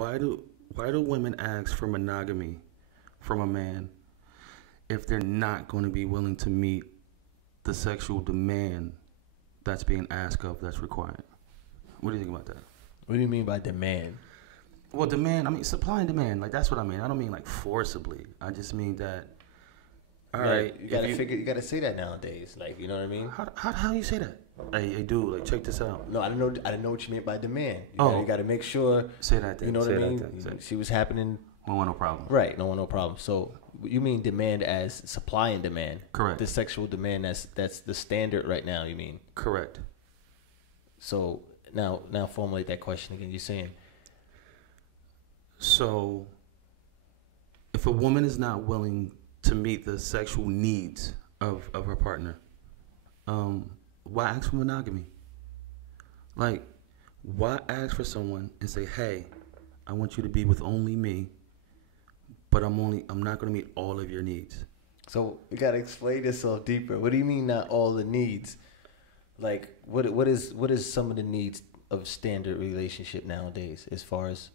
why do women ask for monogamy from a man if they're not going to be willing to meet the sexual demand that's being asked of that's required? What do you think about that? What do you mean by demand? Well, demand, I mean supply and demand. Like that's what I mean. I don't mean like forcibly. I just mean that. All right, you gotta figure. You gotta say that nowadays. Like, you know what I mean? How do you say that? Hey, dude, like check this out. No, I didn't know what you meant by demand. You gotta make sure. Say that. Then. You know what I mean? She was happening. No problem. Right. No problem. So you mean demand as supply and demand? Correct. The sexual demand that's the standard right now. You mean? Correct. So now formulate that question again. You're saying. So, if a woman is not willing to meet the sexual needs of her partner, why ask for monogamy? Like, why ask for someone and say, hey, I want you to be with only me, but I'm not going to meet all of your needs. So you got to explain yourself deeper. What do you mean not all the needs? Like, what is some of the needs of standard relationship nowadays as far as,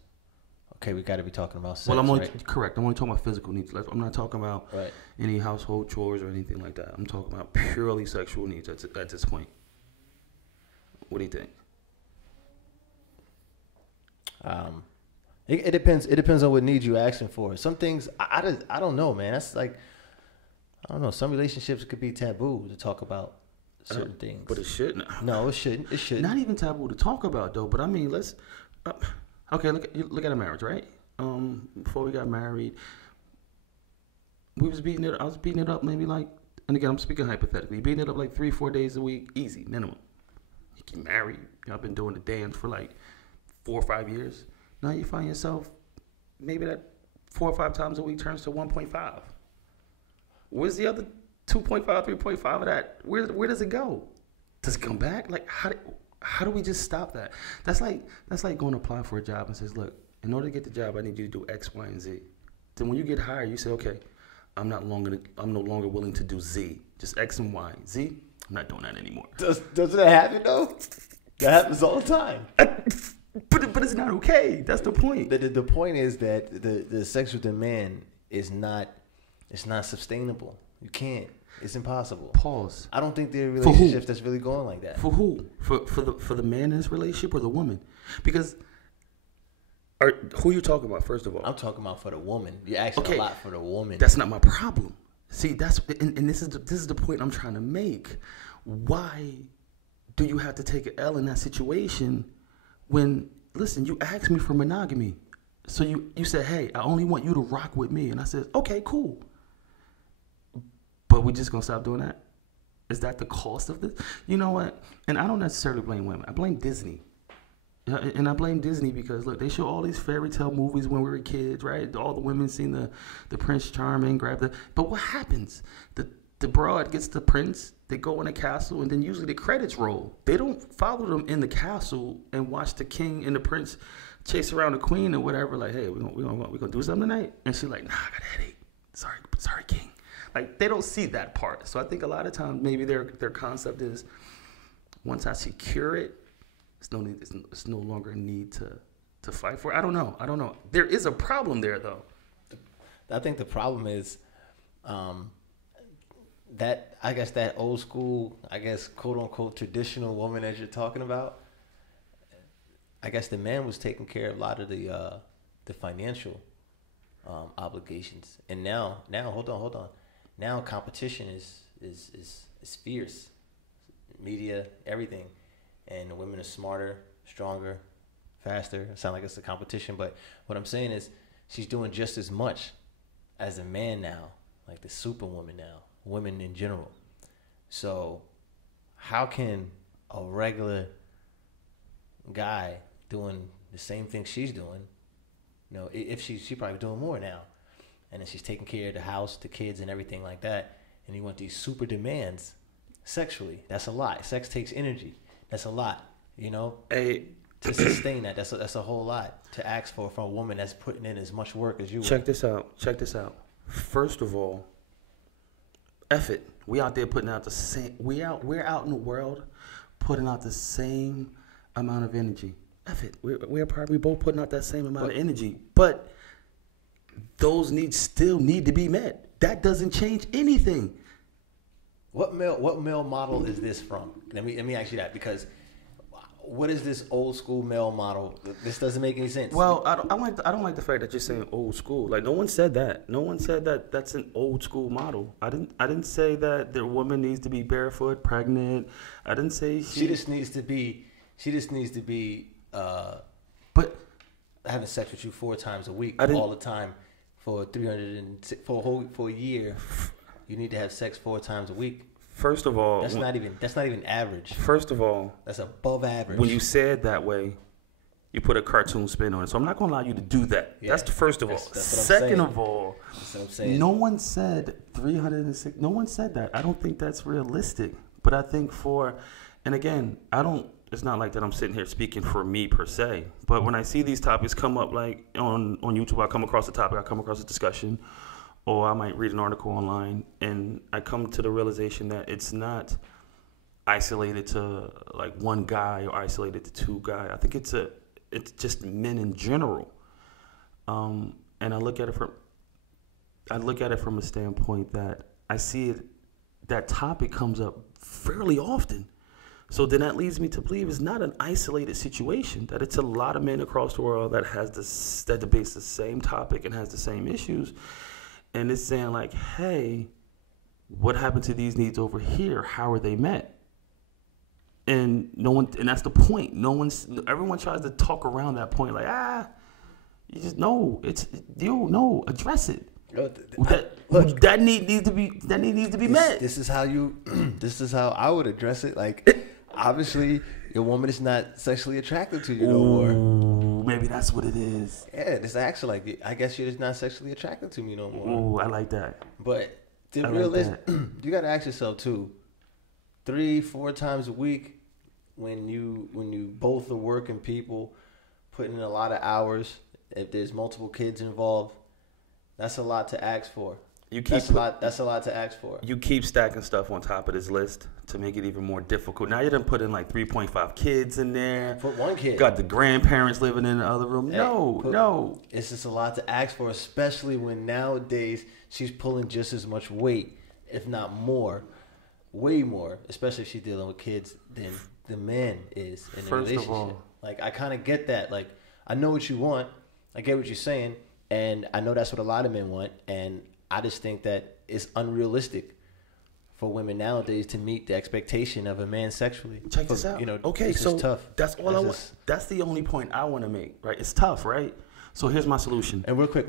okay, we got to be talking about sex, correct. I'm only talking about physical needs. I'm not talking about any household chores or anything like that. I'm talking about purely sexual needs at this point. What do you think? It depends. It depends on what needs you're asking for. Some things I don't know, man. That's like, I don't know. Some relationships could be taboo to talk about certain things. But it shouldn't. No, it shouldn't. It shouldn't. Not even taboo to talk about though. But I mean, let's. Okay, look at a marriage, right? Before we got married, I was beating it up maybe like, and again, I'm speaking hypothetically, beating it up like 3-4 days a week, easy, minimum. You get married. I've been doing the dance for like 4 or 5 years. Now you find yourself, maybe that 4 or 5 times a week turns to 1.5. Where's the other 2.5, 3.5 of that? Where does it go? Does it come back? Like, how do we just stop that? That's like going to apply for a job and says, look, in order to get the job, I need you to do X, Y, and Z. Then when you get hired, you say, okay, I'm no longer willing to do Z. Just X and Y. Z, I'm not doing that anymore. Doesn't that happen though? That happens all the time. But it's not okay. That's the point. The point is that the sexual demand is not sustainable. You can't. It's impossible. Pause. I don't think there are relationships that's really going like that. For who? For the man in this relationship or the woman? Because who are you talking about, first of all? I'm talking about for the woman. You're asking a lot for the woman. That's not my problem. See, and this is the point I'm trying to make. Why do you have to take an L in that situation when, listen, you asked me for monogamy. So you said, hey, I only want you to rock with me. And I said, okay, cool. But we just gonna stop doing that? Is that the cost of this? You know what? And I don't necessarily blame women. I blame Disney. And I blame Disney because, look, they show all these fairy tale movies when we were kids, right? All the women seen the Prince Charming, but what happens? The broad gets the prince, they go in a castle, and then usually the credits roll. They don't follow them in the castle and watch the king and the prince chase around the queen or whatever, like, hey, we're gonna do something tonight. And she's like, nah, I got a headache. Sorry, king. Like, they don't see that part. So I think a lot of times maybe their concept is, once I secure it, it's no longer a need to fight for it. I don't know. There is a problem there, though. I think the problem is that, I guess, that old school, I guess, quote unquote traditional woman as you're talking about. I guess the man was taking care of a lot of the financial obligations, and now hold on. Now competition is fierce. Media, everything. And the women are smarter, stronger, faster. It sounds like it's a competition, but what I'm saying is she's doing just as much as a man now, like the superwoman now, women in general. So how can a regular guy doing the same thing she's doing, you know, if she's probably doing more now, and then she's taking care of the house, the kids, and everything like that, and you want these super demands sexually? That's a lot. Sex takes energy. That's a lot, you know. To sustain that, that's a whole lot to ask for from a woman that's putting in as much work as you. Check this out. First of all, F it. We out there putting out the same. We're out in the world putting out the same amount of energy. F it. We're probably both putting out that same amount of energy, but those needs still need to be met. That doesn't change anything. What male model is this from? Let me ask you that, because what is this old school male model? This doesn't make any sense. Well, I don't like the fact that you're saying old school. Like, no one said that. No one said that that's an old school model. I didn't say that the woman needs to be barefoot, pregnant. I didn't say she just needs to be but having sex with you 4 times a week all the time for for a year. You need to have sex 4 times a week. First of all, that's not even average. First of all, that's above average. When you say it that way, you put a cartoon spin on it. So I'm not going to allow you to do that. Yeah, that's the first of all. Second of all, that's what I'm saying. No one said 306. No one said that. I don't think that's realistic. But I think and again, it's not like that I'm sitting here speaking for me per se. But when I see these topics come up, like on YouTube, I come across the topic, I come across a discussion, or I might read an article online, and I come to the realization that it's not isolated to like one guy or isolated to 2 guys. I think it's just men in general. And I look at it from a standpoint that I see that topic comes up fairly often. So then that leads me to believe it's not an isolated situation, that it's a lot of men across the world that debates the same topic and has the same issues. And it's saying like, hey, what happened to these needs over here? How are they met? And and that's the point. Everyone tries to talk around that point, like, you just address it. That need needs to be met. This is how I would address it. Like, obviously, your woman is not sexually attracted to you no more. Maybe that's what it is. Yeah, this actually, like, I guess you're just not sexually attracted to me no more. Ooh, I like that. But the realistic, you got to ask yourself too. 3-4 times a week, when you both are working people, putting in a lot of hours. If there's multiple kids involved, that's a lot to ask for. That's a lot to ask for. You keep stacking stuff on top of this list to make it even more difficult. Now you done put in like 3.5 kids in there. Put 1 kid. Got the grandparents living in the other room. No. It's just a lot to ask for, especially when nowadays she's pulling just as much weight, if not more, way more. Especially if she's dealing with kids than the man is in a relationship. First of all, like, I kind of get that. Like, I know what you want. I get what you're saying, and I know that's what a lot of men want, and I just think that it's unrealistic for women nowadays to meet the expectation of a man sexually. Check this out. Okay, so tough. That's all I want. That's the only point I want to make, right? It's tough, right? So here's my solution. And real quick.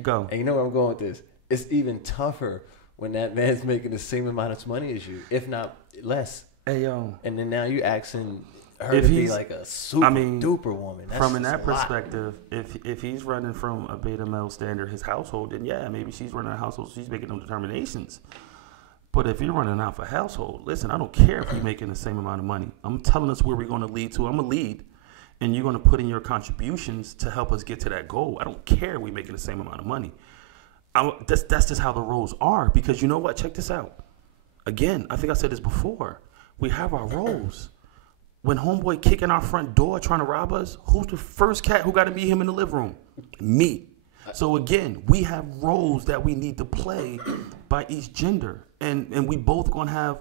Go. And you know where I'm going with this? It's even tougher when that man's making the same amount of money as you, if not less. Hey, yo. And then now you asking her to be like a duper woman. That's from that perspective, if he's running from a beta male standard, his household, then yeah, maybe she's running a household, she's making them determinations. But if you're running out for household, listen, I don't care if you're making the same amount of money. I'm telling us where we're going to lead to. I'm going to lead, and you're going to put in your contributions to help us get to that goal. I don't care if we're making the same amount of money. That's just how the roles are, because you know what? Check this out. Again, I think I said this before. We have our roles. When homeboy kicking our front door trying to rob us, who's the first cat who got to meet him in the living room? Me. So again, we have roles that we need to play by each gender. And we both going to have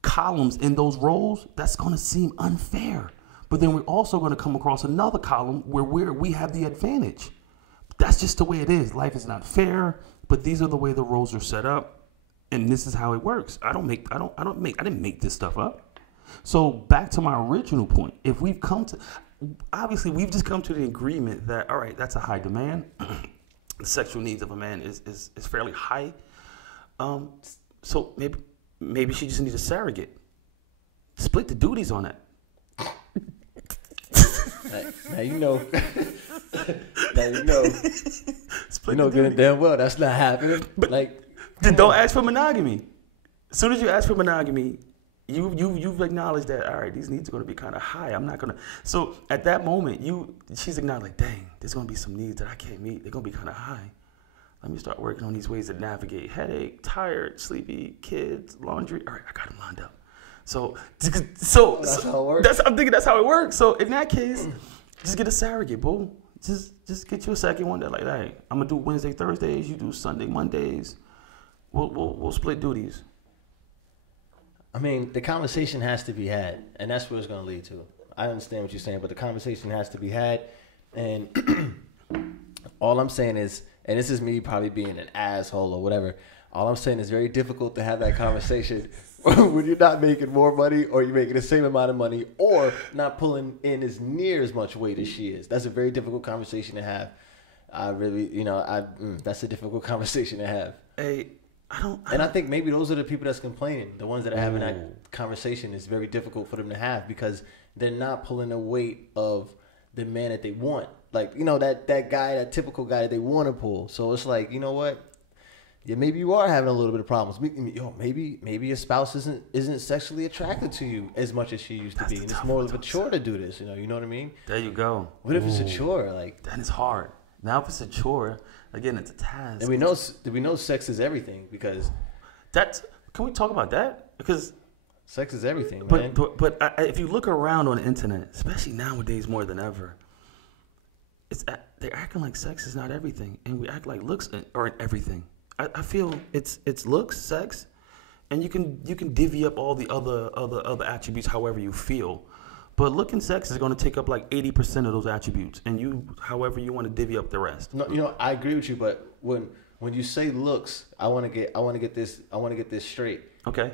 columns in those roles. That's going to seem unfair. But then we're also going to come across another column where we have the advantage. That's just the way it is. Life is not fair, but these are the way the roles are set up. And this is how it works. I didn't make this stuff up. So back to my original point, if we've just come to the agreement that, all right, that's a high demand. The sexual needs of a man is fairly high. So maybe she just needs a surrogate. Split the duties on that. Now you know. You know good and damn well that's not happening. But don't ask for monogamy. As soon as you ask for monogamy, You've acknowledged that, all right, these needs are going to be kind of high. I'm not going to. So at that moment, she's acknowledged, like, dang, there's going to be some needs that I can't meet. They're going to be kind of high. Let me start working on these ways to navigate headache, tired, sleepy, kids, laundry. All right, I got them lined up. So that's how it works. I'm thinking that's how it works. So in that case, Just get a surrogate, boo. Just get you a second one. That like, hey, I'm gonna do Wednesday, Thursdays. You do Sunday, Mondays. We'll split duties. I mean, the conversation has to be had, and that's where it's going to lead to. I understand what you're saying, but the conversation has to be had, and all I'm saying is, and this is me probably being an asshole or whatever, all I'm saying is very difficult to have that conversation when you're not making more money or you're making the same amount of money or not pulling in as near as much weight as she is. That's a very difficult conversation to have. I really, that's a difficult conversation to have. Hey, I think maybe those are the people that's complaining. The ones that are having that conversation is very difficult for them to have because they're not pulling the weight of the man that they want. Like, that guy, that typical guy that they want to pull. So it's like, you know what? Yeah, maybe you are having a little bit of problems. Maybe your spouse isn't sexually attracted to you as much as she used to be. And it's more of a chore to do this. You know what I mean? There you go. What if it's a chore? Like that is hard. Now if it's a chore, again, it's a task. And we know sex is everything because can we talk about that? Because sex is everything, man. But if you look around on the internet, especially nowadays more than ever, they're acting like sex is not everything, and we act like looks aren't everything. I feel it's looks, sex, and you can divvy up all the other attributes however you feel. But look and sex is going to take up like 80% of those attributes, and however you want to divvy up the rest. No, I agree with you, but when you say looks, I want to get this straight. Okay.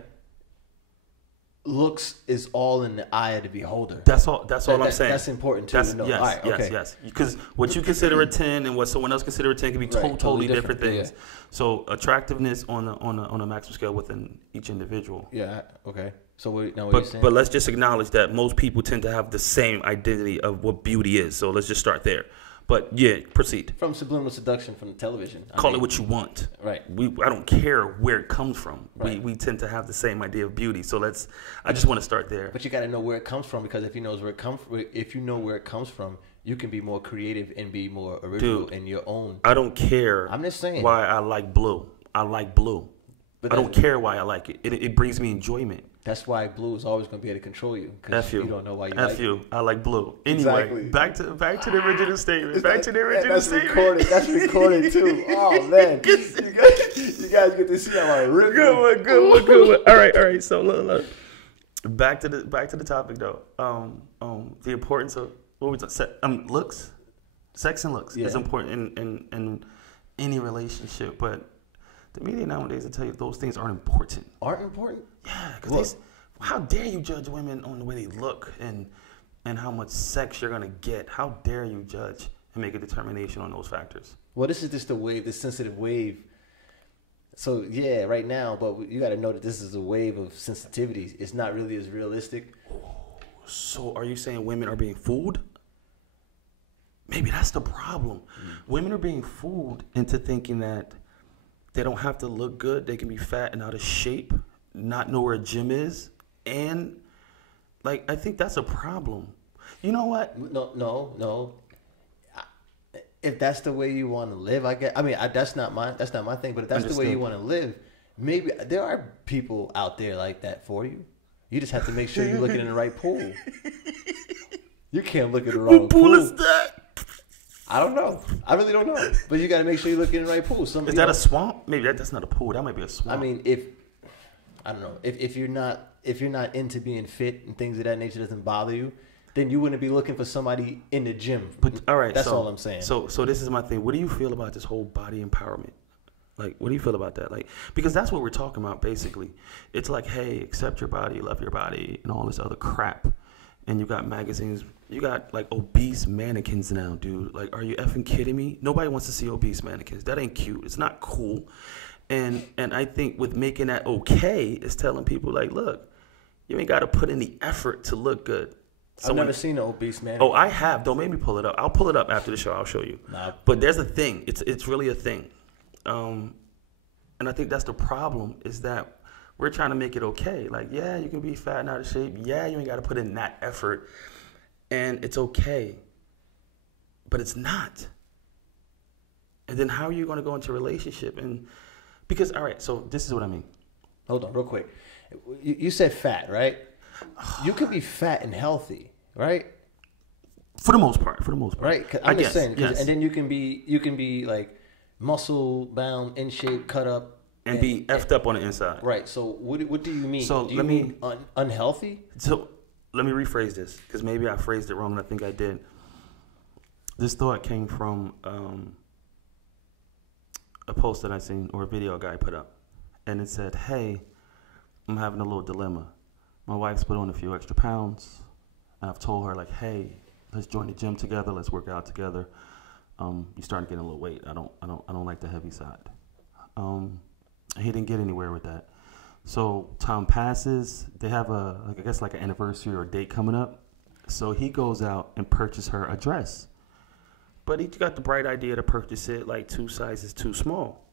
Looks is all in the eye of the beholder. That's all I'm saying. That's important too. Yes. Because what you consider a 10 and what someone else considers a 10 can be totally different things. Yeah. So attractiveness on a maximum scale within each individual. Yeah. Okay. So what are you saying? But let's just acknowledge that most people tend to have the same identity of what beauty is. So let's just start there. But yeah, proceed. From subliminal seduction from the television. Call it what you want. Right. I don't care where it comes from. Right. We tend to have the same idea of beauty. So I just want to start there. But you got to know where it comes from because if you know where it comes from, you can be more creative and be more original in your own. I don't care. I'm just saying why I like blue. I like blue. But I don't care why I like it. It brings me enjoyment. That's why blue is always going to be able to control you because you don't know why you like it. I like blue. Anyway, exactly. back to the original statement. That's recorded too. Oh man, you guys get to see how I rip. Good one. All right. So look. Back to the topic though. The importance of what was that? Looks, sex and looks is important in any relationship, but the media nowadays will tell you those things aren't important. Aren't important? Yeah, because how dare you judge women on the way they look and how much sex you're gonna get? How dare you judge and make a determination on those factors? Well, this is just the wave, the sensitive wave. So yeah, right now, but you got to know that this is a wave of sensitivities. It's not really as realistic. So are you saying women are being fooled? Maybe that's the problem. Women are being fooled into thinking that they don't have to look good. They can be fat and out of shape, not know where a gym is. And, I think that's a problem. You know what? No. If that's the way you want to live, that's not my thing. But if that's the way you want to live, maybe there are people out there like that for you. You just have to make sure you're looking in the right pool. You can't look in the wrong pool. What pool is that? I don't know. I really don't know. But you got to make sure you look in the right pool. Is that a swamp? Maybe that's not a pool. That might be a swamp. I mean, I don't know. If you're not into being fit and things of that nature doesn't bother you, then you wouldn't be looking for somebody in the gym. But all right, that's all I'm saying. So this is my thing. What do you feel about this whole body empowerment? What do you feel about that? Because that's what we're talking about basically. It's like, hey, accept your body, love your body, and all this other crap. And you got magazines, you got obese mannequins now, dude. Are you effing kidding me? Nobody wants to see obese mannequins. That ain't cute. It's not cool. And I think with making that okay is telling people look, you ain't got to put in the effort to look good. I've never seen an obese mannequin. Oh, I have. Don't make me pull it up. I'll pull it up after the show. I'll show you. Nah. But there's a thing. It's really a thing. And I think that's the problem is that we're trying to make it okay. Yeah, you can be fat and out of shape. Yeah, you ain't got to put in that effort. And it's okay. But it's not. And then how are you going to go into a relationship? Because, all right, so this is what I mean. Hold on real quick. You said fat, right? You could be fat and healthy, right? For the most part. Right? 'Cause I'm just saying. Yes. And then you can be like muscle bound, in shape, cut up, and be effed up on the inside. Right. So what do you mean? So do you mean unhealthy? So let me rephrase this, because maybe I phrased it wrong, and I think I did. This thought came from a post that I seen, or a video a guy put up, and it said, "Hey, I'm having a little dilemma. My wife's put on a few extra pounds. And I've told her, like, hey, let's join the gym together. Let's work out together. You're starting to get a little weight. I don't like the heavy side." He didn't get anywhere with that. So time passes. They have an anniversary or a date coming up. So he goes out and purchases her a dress. But he got the bright idea to purchase it like 2 sizes too small.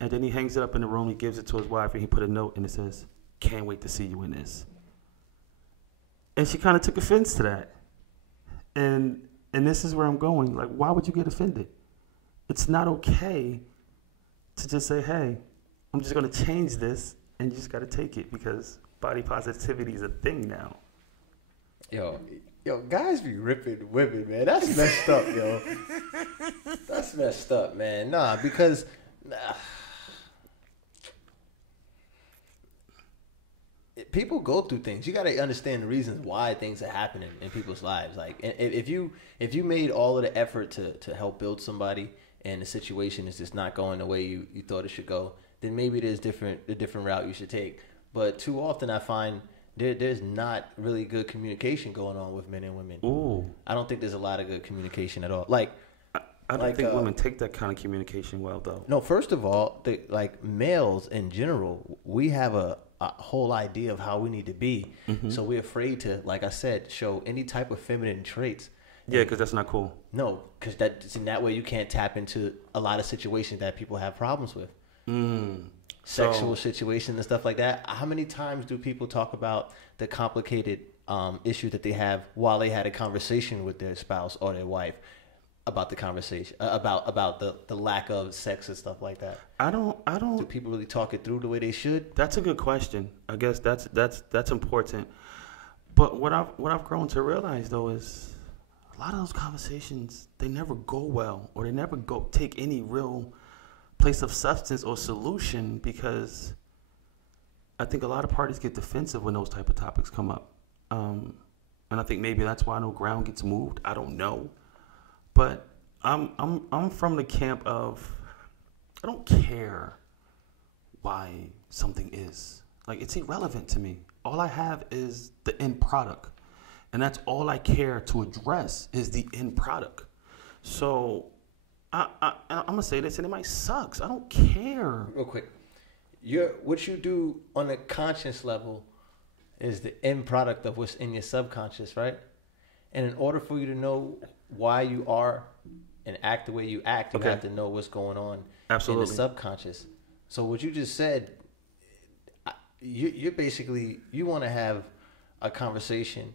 And then he hangs it up in the room. He gives it to his wife, and he put a note, and it says, "Can't wait to see you in this." And she kind of took offense to that. And this is where I'm going. Like, why would you get offended? It's not okay to just say, hey, I'm just going to change this, and you just got to take it, because body positivity is a thing now. Yo, guys be ripping women, man. That's messed up, yo. That's messed up, man. Nah, because... people go through things. You got to understand the reasons why things are happening in people's lives. Like, if you made all of the effort to help build somebody, and the situation is just not going the way you thought it should go, then maybe there's a different route you should take. But too often I find there's not really good communication going on with men and women. Ooh. I don't think there's a lot of good communication at all. Like, I don't think women take that kind of communication well, though. No, first of all, like males in general, we have a whole idea of how we need to be. Mm-hmm. So we're afraid to, like I said, show any type of feminine traits. Yeah, because that's not cool. No, because in that way you can't tap into a lot of situations that people have problems with. Sexual situations and stuff like that. How many times do people talk about the complicated issue that they have while they had a conversation with their spouse or their wife about the conversation, about the lack of sex and stuff like that? I don't. Do people really talk it through the way they should? That's a good question. I guess that's important. But what I've grown to realize, though, is a lot of those conversations, they never go well, or they never take any real place of substance or solution, because I think a lot of parties get defensive when those type of topics come up. And I think maybe that's why no ground gets moved. I don't know. But I'm from the camp of, I don't care why something is. Like, it's irrelevant to me. All I have is the end product. And that's all I care to address, is the end product. So I'm going to say this, and it might suck. I don't care. Real quick. What you do on a conscious level is the end product of what's in your subconscious, right? And in order for you to know why you are and act the way you act, you have to know what's going on in the subconscious. So what you just said, you're basically, you want to have a conversation,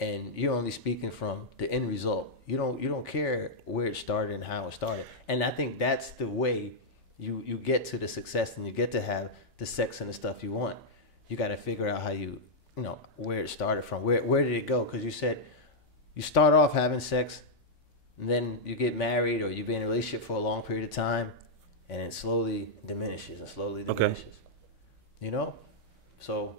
and you're only speaking from the end result. You don't care where it started and how it started. And I think that's the way you get to the success, and you get to have the sex and the stuff you want. You got to figure out how where it started from. Where did it go? Because you said you start off having sex, and then you get married, or you be in a relationship for a long period of time, and it slowly diminishes and slowly diminishes. Okay. So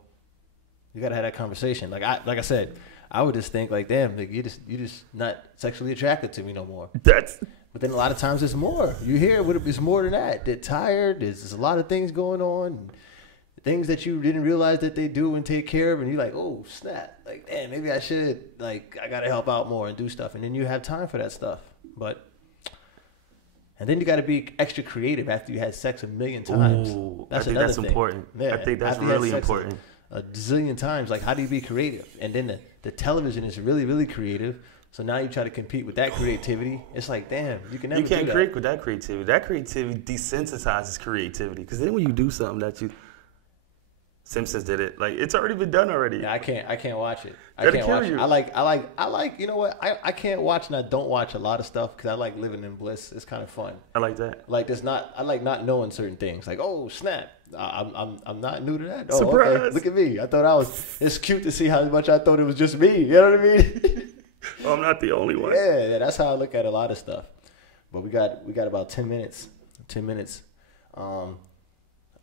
you got to have that conversation. Like I said, I would just think like, damn, like you just not sexually attracted to me no more. But then a lot of times it's more. You hear it's more than that. They're tired. There's a lot of things going on. Things that you didn't realize that they do and take care of, and you're like, oh, snap. Like, damn, maybe I should, like, I got to help out more and do stuff. And then you have time for that stuff. And then you got to be extra creative after you had sex a million times. Ooh, I think that's important. Yeah, I think that's really important. A zillion times. Like, how do you be creative? And then the television is really, really creative. So now you try to compete with that creativity. It's like, damn, you can never do that. You can't create with that creativity. That creativity desensitizes creativity. Because then when you do something that you... Simpsons did it. Like, it's already been done already. Yeah, I can't watch it. I can't watch it. I like, you know what? I can't watch, and I don't watch a lot of stuff because I like living in bliss. It's kind of fun. I like that. Like, I like not knowing certain things. Like, oh, snap. I'm not new to that. Oh, surprise. Okay. Look at me. It's cute to see how much I thought it was just me. You know what I mean? Well, I'm not the only one. Yeah, that's how I look at a lot of stuff. But we got about 10 minutes. 10 minutes. I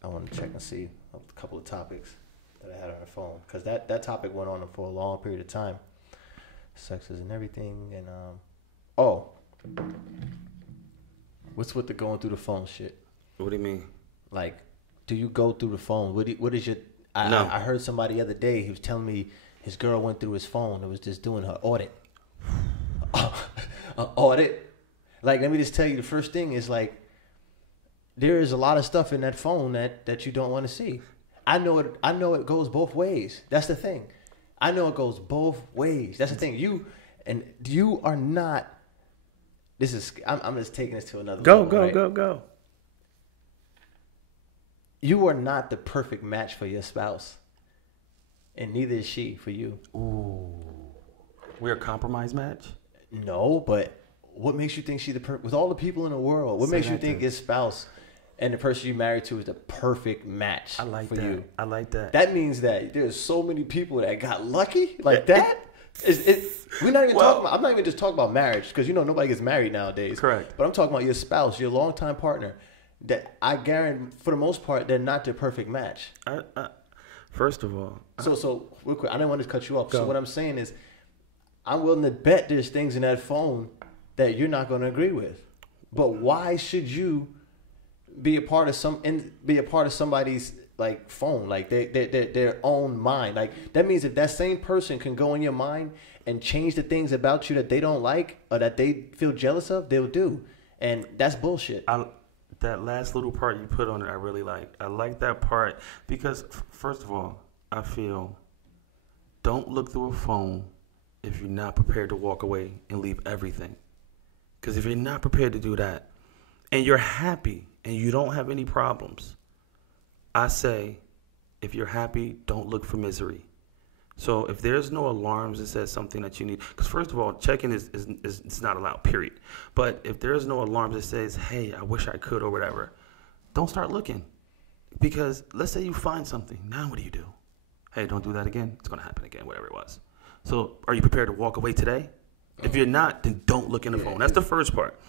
want to check and see a couple of topics that I had on the phone, because that topic went on for a long period of time. Sexes and everything, and what's with the going through the phone shit? What do you mean? Like, do you go through the phone? What is your? I heard somebody the other day. He was telling me his girl went through his phone. It was just doing her audit. Audit. Like, let me just tell you, the first thing is, like, there is a lot of stuff in that phone that you don't want to see. I know it goes both ways. That's the thing. I know it goes both ways. That's the thing. You are not. This is. I'm just taking this to another level. Go. You are not the perfect match for your spouse, and neither is she for you. Ooh, we're a compromise match. No, but what makes you think with all the people in the world? What makes you think your spouse and the person you married to is the perfect match for you? I like that. That means that there's so many people that got lucky like that. We're not even talking about. I'm not even just talking about marriage, because nobody gets married nowadays. Correct. But I'm talking about your spouse, your longtime partner. That I guarantee, for the most part, they're not the perfect match. First of all, so real quick, I didn't want to cut you off. Go. So what I'm saying is, I'm willing to bet there's things in that phone that you're not going to agree with. But why should you be a part of somebody's like phone, like their own mind? Like, that means if that same person can go in your mind and change the things about you that they don't like or that they feel jealous of, they'll do. And that's bullshit. That last little part you put on it, I really like. I like that part because, first of all, I feel don't look through a phone if you're not prepared to walk away and leave everything. Because if you're not prepared to do that and you're happy and you don't have any problems, I say, if you're happy, don't look for misery. So if there's no alarms that says something that you need, because first of all, checking is not allowed, period. But if there's no alarms that says, hey, I wish I could or whatever, don't start looking. Because let's say you find something. Now what do you do? Hey, don't do that again. It's going to happen again, whatever it was. So are you prepared to walk away today? If you're not, then don't look in the phone. That's the first part.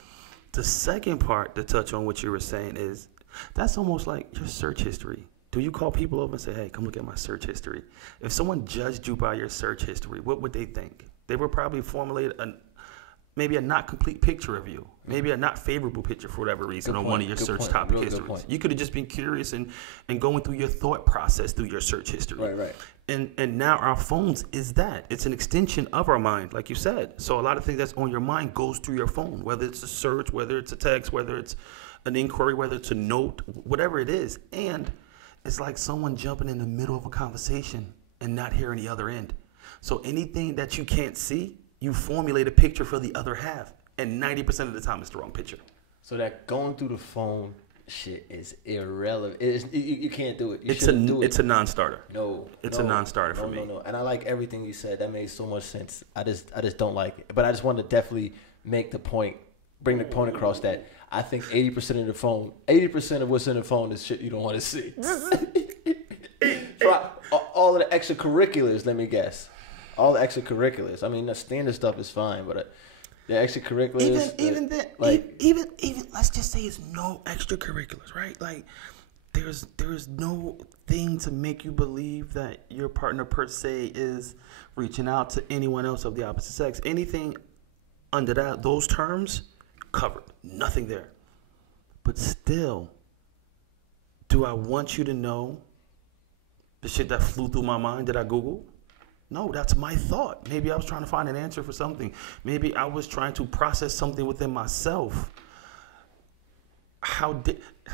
The second part, to touch on what you were saying, is that's almost like your search history. Do you call people over and say, hey, come look at my search history? If someone judged you by your search history, what would they think? They would probably formulate maybe a not complete picture of you, maybe a not favorable picture for whatever reason on one of your search topic histories. You could have just been curious and going through your thought process through your search history. Right. And now our phones is that. It's an extension of our mind, like you said. So a lot of things that's on your mind goes through your phone, whether it's a search, whether it's a text, whether it's an inquiry, whether it's a note, whatever it is. And it's like someone jumping in the middle of a conversation and not hearing the other end. So anything that you can't see, you formulate a picture for the other half. And 90% of the time, it's the wrong picture. So that going through the phone shit is irrelevant. You can't do it. It's a non-starter. No. It's a non-starter for me. No. And I like everything you said. That made so much sense. I just don't like it. But I just want to definitely make the point, bring the point across that I think 80% of what's in the phone is shit you don't want to see. All of the extracurriculars, let me guess. All the extracurriculars. I mean, the standard stuff is fine, but the extracurriculars. Even let's just say it's no extracurriculars, right? Like there's no thing to make you believe that your partner per se is reaching out to anyone else of the opposite sex. Anything under those terms, covered. Nothing there. But still, do I want you to know the shit that flew through my mind that I Googled? No, that's my thought. Maybe I was trying to find an answer for something. Maybe I was trying to process something within myself.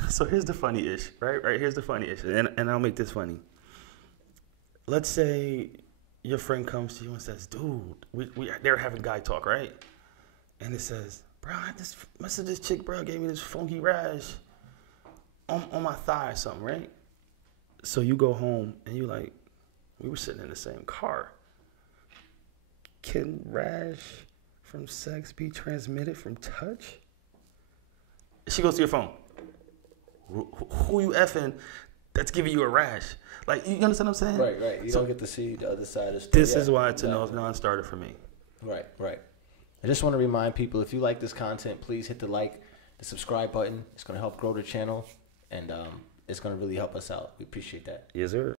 So here's the funny issue, right? Here's the funny issue, and I'll make this funny. Let's say your friend comes to you and says, dude, they're having guy talk, right? And it says, bro, this chick, bro, gave me this funky rash on my thigh or something, right? So you go home and you like, we were sitting in the same car. Can rash from sex be transmitted from touch? She goes to your phone. Who you effing that's giving you a rash? Like, you understand what I'm saying? Right. You don't get to see the other side of the story. This is why it's a non-starter for me. Right, right. I just want to remind people, if you like this content, please hit the like, the subscribe button. It's going to help grow the channel, and it's going to really help us out. We appreciate that. Yes, sir.